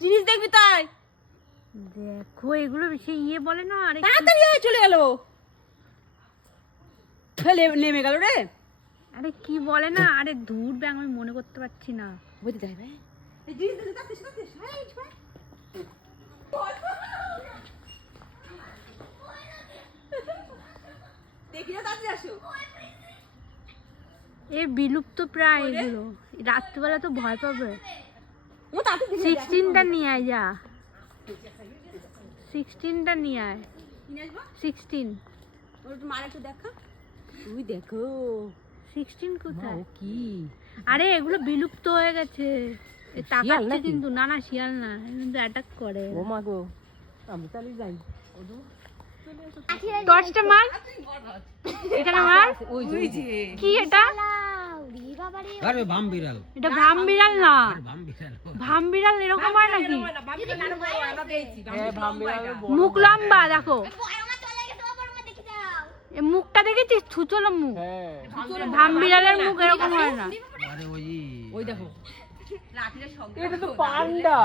জিনিস দেখবি তাই দেখো এগুলো বেশি ইয়ে বলে না। আরে তাড়াতাড়ি আয়, চলে গেল, ফেলে নেমে গেল রে। আরে কি বলে না, আরে দূর ব্যাং আমি মনে করতে পারছি না। বুঝতে দেয় ভাই, এই জিনিস দেখে তাতে সাথে সাইড ভাই। দেখি না, তাড়াতাড়ি আসো। এ বিলুপ্ত প্রায় এগুলো, রাত্রিবেলা তো ভয় পাবে। ও তাড়াতাড়ি দেখে 16টা নিয়ে আয়, যা 16টা নিয়ে আয়। নিয়ে আসবো। 16 ওর একটু মার, একটু দেখা, তুই দেখো 16 কোথায়? কি আরে এগুলো বিলুপ্ত হয়ে গেছে। এ শিয়াল তাকাচ্ছে নাকি? কিন্তু, না না শিয়াল না, কিন্তু অ্যাটাক করে। ও মা গো, আমি তাহলে যাই। টর্চটা মার, এখানে মার। ওই যে কি এটা? আরে বাম বিড়াল, এটা ভাম বিড়াল না, বাম বিড়াল। ভাম বিড়াল এরকম হয় নাকি? হ্যাঁ, ভামবিড়ালের বড়। মুখ লম্বা দেখো, এ মুখটা দেখেছিস? ছুচলো মুখ। হ্যাঁ, ভাম বিড়ালের মুখ এরকম হয় না। আরে ওই দেখো, এটা তো পান্ডা।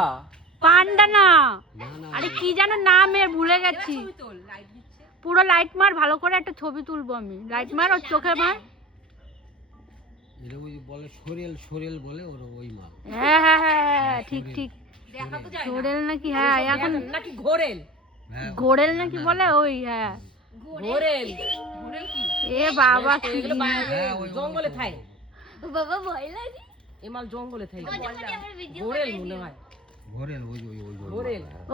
পান্ডা না, না না, আরে কি যেন নাম এর ভুলে গেছি। পুরো লাইট মার, ভালো করে একটা ছবি তুলবো আমি। লাইট মার, ওর চোখে মার। এটা ওই বলে সরেল, সরেল বলে ওর ওই মাল। হ্যাঁ হ্যাঁ হ্যাঁ, ঠিক ঠিক, ঘোরেল নাকি? হ্যাঁ এখন নাকি ঘোরেল? হ্যাঁ, ঘোরেল নাকি বলে, ওই হ্যাঁ। ঘোরেল এ বাবা কি এগুলো হ্যাঁ, ওই জঙ্গলে থাকে, বাবা ভয় লাগে। এ মাল জঙ্গলে থাকে। ঘোরেল মনে হয়, ঘোরেল, ওই ওই ওই ঘোরেল। ও